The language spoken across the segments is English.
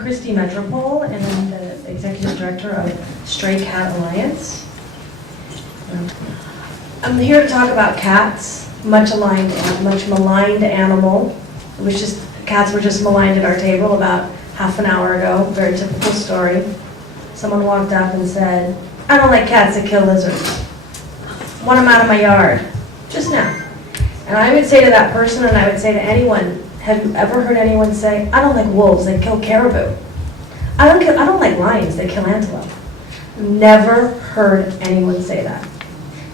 Christie Metropole, and I'm the Executive Director of Stray Cat Alliance. I'm here to talk about cats, much maligned animal. Cats were just maligned at our table about half an hour ago, very typical story. Someone walked up and said, "I don't like cats that kill lizards. Want them out of my yard," just now. And I would say to that person, and I would say to anyone, have you ever heard anyone say, "I don't like wolves, they kill caribou. I don't like lions, they kill antelope"? Never heard anyone say that.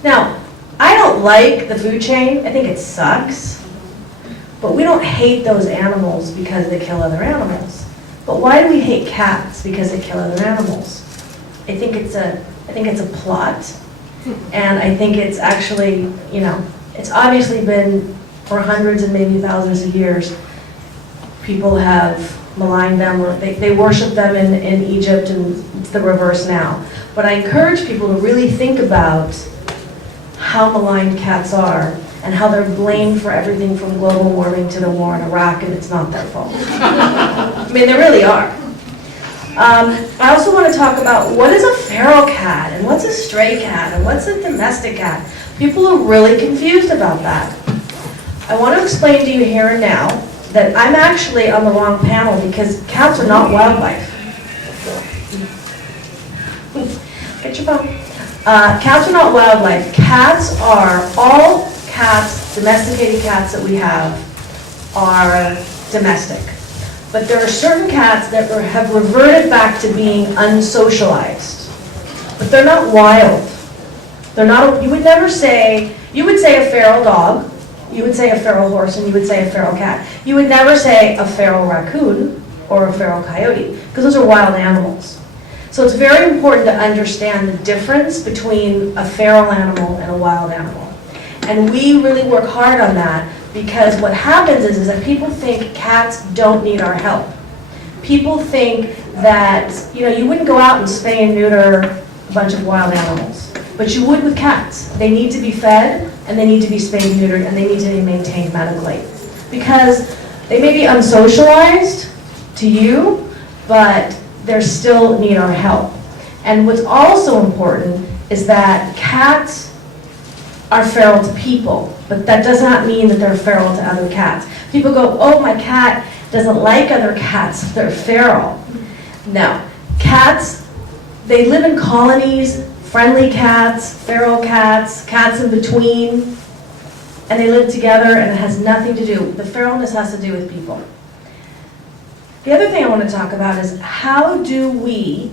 Now, I don't like the food chain, I think it sucks, but we don't hate those animals because they kill other animals. But why do we hate cats because they kill other animals? I think it's a plot, and I think it's actually, it's obviously been for hundreds and maybe thousands of years. People have maligned them, or they worship them in Egypt, and it's the reverse now. But I encourage people to really think about how maligned cats are and how they're blamed for everything from global warming to the war in Iraq, and it's not their fault. I mean, they really are. I also want to talk about what is a feral cat, and what's a stray cat, and what's a domestic cat. People are really confused about that. I want to explain to you here and now that I'm actually on the wrong panel because cats are not wildlife. Get your phone. Cats are not wildlife. Cats are, all cats, domesticated cats that we have are domestic. But there are certain cats that have reverted back to being unsocialized. But they're not wild. They're not, you would say a feral dog, you would say a feral horse, and you would say a feral cat. You would never say a feral raccoon or a feral coyote, because those are wild animals. So it's very important to understand the difference between a feral animal and a wild animal. And we really work hard on that, because what happens is that people think cats don't need our help. People think that, you wouldn't go out and spay and neuter a bunch of wild animals, but you would with cats. They need to be fed, and they need to be spayed and neutered, and they need to be maintained medically. Because they may be unsocialized to you, but they still need our help. And what's also important is that cats are feral to people, but that does not mean that they're feral to other cats. People go, "Oh, my cat doesn't like other cats, they're feral." No, cats, they live in colonies, friendly cats, feral cats, cats in between, and they live together, and it has nothing to do, the feralness has to do with people. The other thing I want to talk about is how do we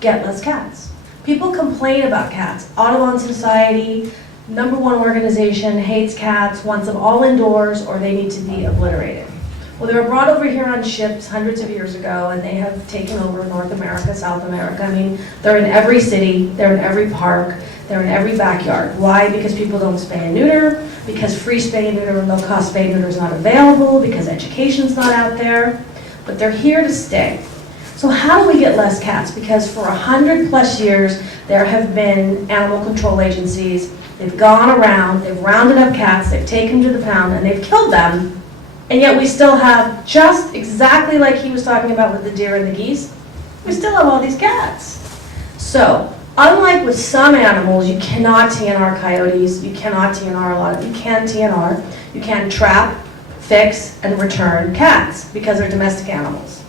get less cats? People complain about cats. Audubon Society, #1 organization, hates cats, wants them all indoors, or they need to be obliterated. Well, they were brought over here on ships hundreds of years ago, and they have taken over North America, South America. I mean, they're in every city, they're in every park, they're in every backyard. Why? Because people don't spay and neuter, because free spay and neuter and low-cost spay and neuter is not available, because education's not out there, but they're here to stay. So how do we get less cats? Because for 100+ years, there have been animal control agencies. They've gone around, they've rounded up cats, they've taken them to the pound, and they've killed them. And yet we still have, just exactly like he was talking about with the deer and the geese, we still have all these cats. So, unlike with some animals, you cannot TNR coyotes, you cannot TNR a lot of, you can TNR, you can trap, fix, and return cats because they're domestic animals.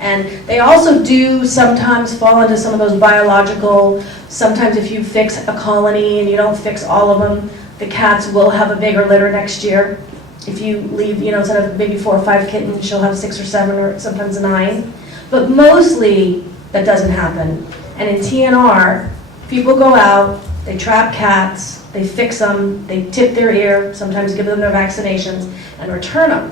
And they also do sometimes fall into some of those biological, sometimes if you fix a colony and you don't fix all of them, the cats will have a bigger litter next year. If you leave, instead of maybe 4 or 5 kittens, she'll have 6 or 7 or sometimes 9. But mostly that doesn't happen. And in TNR, people go out, they trap cats, they fix them, they tip their ear, sometimes give them their vaccinations, and return them.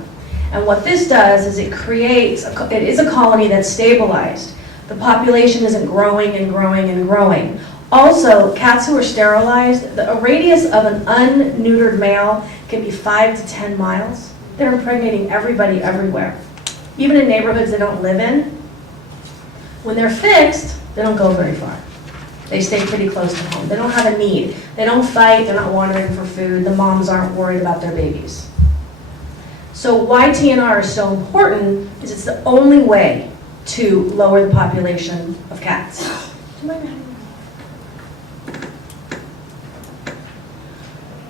And what this does is it is a colony that's stabilized. The population isn't growing and growing and growing. Also, cats who are sterilized, a radius of an unneutered male can be 5 to 10 miles. They're impregnating everybody everywhere. Even in neighborhoods they don't live in. When they're fixed, they don't go very far. They stay pretty close to home. They don't have a need. They don't fight, they're not wandering for food. The moms aren't worried about their babies. So why TNR is so important is it's the only way to lower the population of cats.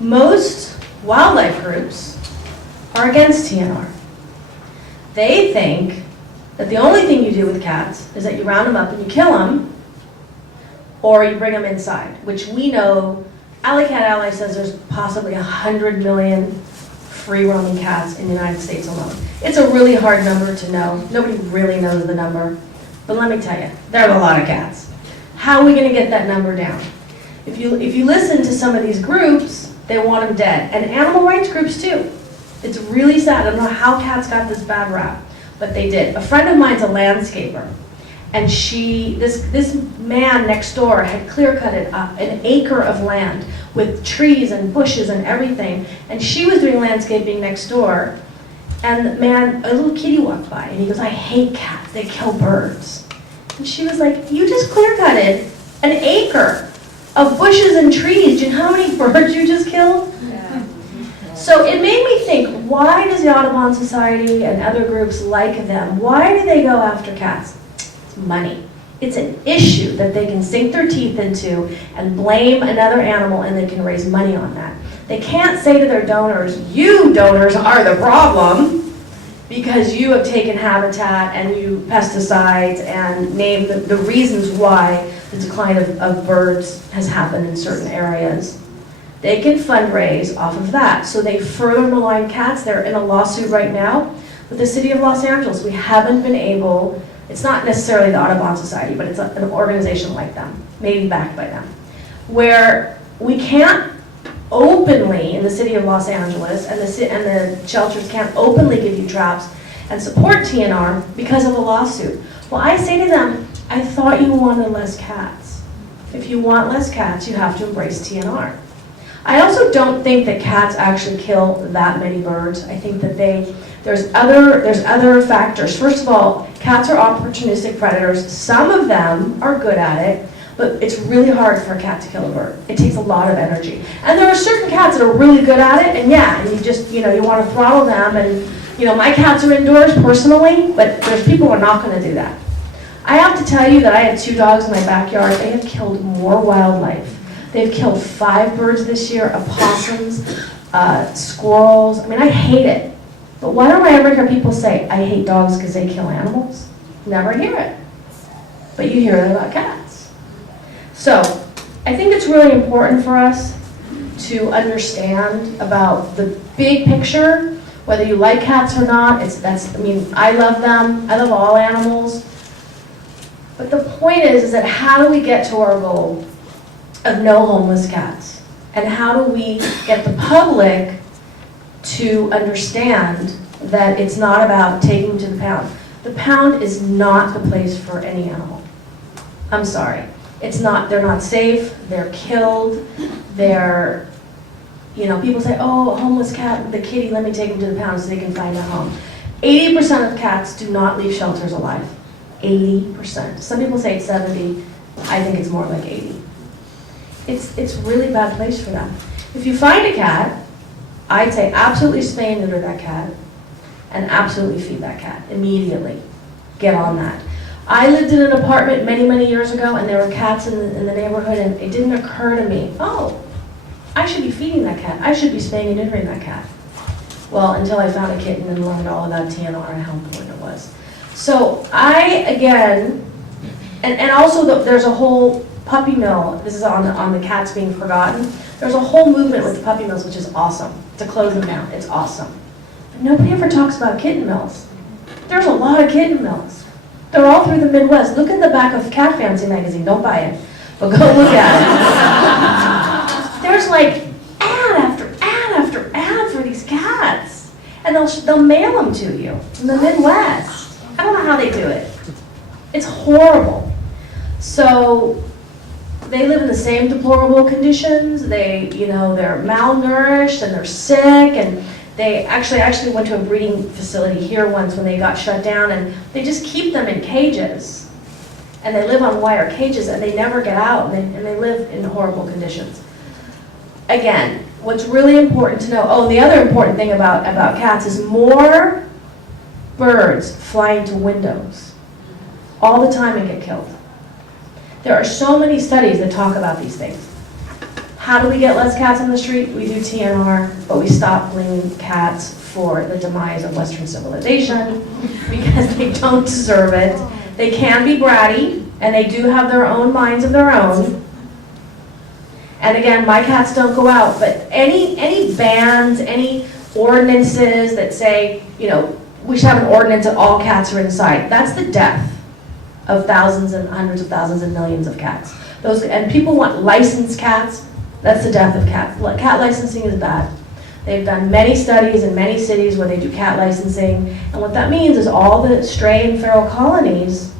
Most wildlife groups are against TNR. They think that the only thing you do with cats is that you round them up and you kill them, or you bring them inside, which we know, Alley Cat Ally says there's possibly 100 million free roaming cats in the United States alone. It's a really hard number to know. Nobody really knows the number, but let me tell you, there are a lot of cats. How are we going to get that number down? If you listen to some of these groups, they want them dead, and animal rights groups too. It's really sad. I don't know how cats got this bad rap, but they did. A friend of mine's a landscaper, and this man next door had clear-cutted an acre of land with trees and bushes and everything, and she was doing landscaping next door, and the man, a little kitty walked by, and he goes, "I hate cats, they kill birds." And she was like, "You just clear-cutted an acre of bushes and trees. Do you know how many birds you just killed?" Yeah. So it made me think, why does the Audubon Society and other groups like them? Why do they go after cats? It's money. It's an issue that they can sink their teeth into and blame another animal, and they can raise money on that. They can't say to their donors, "You donors are the problem because you have taken habitat and you pesticides and name the reasons why the decline of birds has happened in certain areas." They can fundraise off of that. So they further malign cats. They're in a lawsuit right now with the city of Los Angeles. We haven't been able, it's not necessarily the Audubon Society, but it's an organization like them, maybe backed by them, where we can't openly, in the city of Los Angeles, and the shelters can't openly give you traps and support TNR because of a lawsuit. Well, I say to them, I thought you wanted less cats. If you want less cats, you have to embrace TNR. I also don't think that cats actually kill that many birds. I think that there's other factors. First of all, cats are opportunistic predators. Some of them are good at it, but it's really hard for a cat to kill a bird. It takes a lot of energy. And there are certain cats that are really good at it, and yeah, and you just, you want to throttle them, and my cats are indoors personally, but there's people who are not going to do that. I have to tell you that I had 2 dogs in my backyard. They have killed more wildlife. They've killed 5 birds this year, opossums, squirrels. I mean, I hate it. But why don't I ever hear people say, "I hate dogs because they kill animals"? Never hear it. But you hear it about cats. So I think it's really important for us to understand about the big picture, whether you like cats or not. I love them. I love all animals. But the point is that how do we get to our goal of no homeless cats? And how do we get the public to understand that it's not about taking them to the pound? The pound is not the place for any animal. I'm sorry. It's not. They're not safe. They're killed. They're, people say, "Oh, a homeless cat, the kitty, let me take him to the pound so they can find a home." 80% of cats do not leave shelters alive. 80%. Some people say it's 70. I think it's more like 80. It's really bad place for them. If you find a cat, I'd say absolutely spay and neuter that cat, and absolutely feed that cat immediately. Get on that. I lived in an apartment many, many years ago, and there were cats in the neighborhood, and it didn't occur to me, oh, I should be feeding that cat. I should be spaying and neutering that cat. Well, until I found a kitten and learned all about TNR and how important it was. So and also there's a whole puppy mill. This is on the cats being forgotten. There's a whole movement with the puppy mills, which is awesome, to close them down. It's awesome. But nobody ever talks about kitten mills. There's a lot of kitten mills. They're all through the Midwest. Look in the back of Cat Fancy magazine. Don't buy it, but go look at it. There's like ad after ad after ad for these cats, and they'll mail them to you from the Midwest. I don't know how they do it. It's horrible. So they live in the same deplorable conditions. They're malnourished and they're sick, and they actually went to a breeding facility here once when they got shut down, and they just keep them in cages, and they live on wire cages, and they never get out, and they live in horrible conditions. Again, what's really important to know, oh, and the other important thing about cats is more birds fly into windows all the time and get killed. There are so many studies that talk about these things. How do we get less cats on the street? We do TNR, but we stop blaming cats for the demise of Western civilization because they don't deserve it. They can be bratty, and they do have their own minds of their own. And again, my cats don't go out, but any bans, any ordinances that say, you know, we should have an ordinance that all cats are inside, that's the death of thousands and hundreds of thousands and millions of cats. And people want licensed cats, that's the death of cats. Cat licensing is bad. They've done many studies in many cities where they do cat licensing, and what that means is all the stray and feral colonies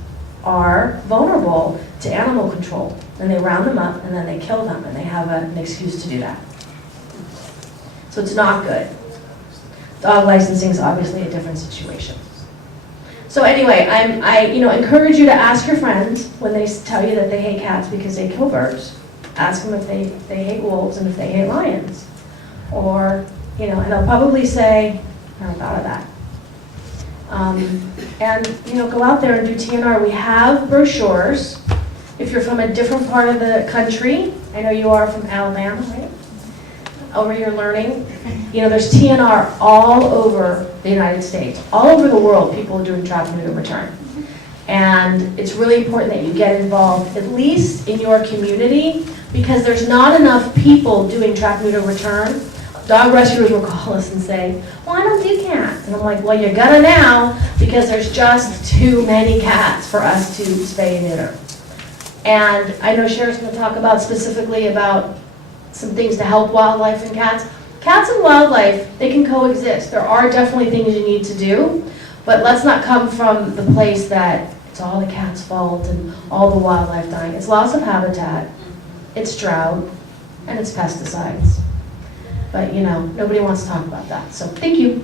are vulnerable to animal control. And they round them up and then they kill them, and they have an excuse to do that. So it's not good. Dog licensing is obviously a different situation. So anyway, I encourage you to ask your friends when they tell you that they hate cats because they kill birds. Ask them if they hate wolves and if they hate lions. Or, and they'll probably say, I never thought of that. And go out there and do TNR. We have brochures. If you're from a different part of the country, I know you are from Alabama, right? Over here learning. There's TNR all over the United States. All over the world, people are doing trap, neuter, return. And it's really important that you get involved, at least in your community, because there's not enough people doing trap, neuter, return. Dog rescuers will call us and say, well, I don't do cats. And I'm like, well, you're gonna now, because there's just too many cats for us to spay and neuter. And I know Cher's gonna talk about specifically about some things to help wildlife and cats. Cats and wildlife, they can coexist. There are definitely things you need to do, but let's not come from the place that it's all the cat's fault and all the wildlife dying. It's loss of habitat, it's drought, and it's pesticides. But nobody wants to talk about that. So thank you.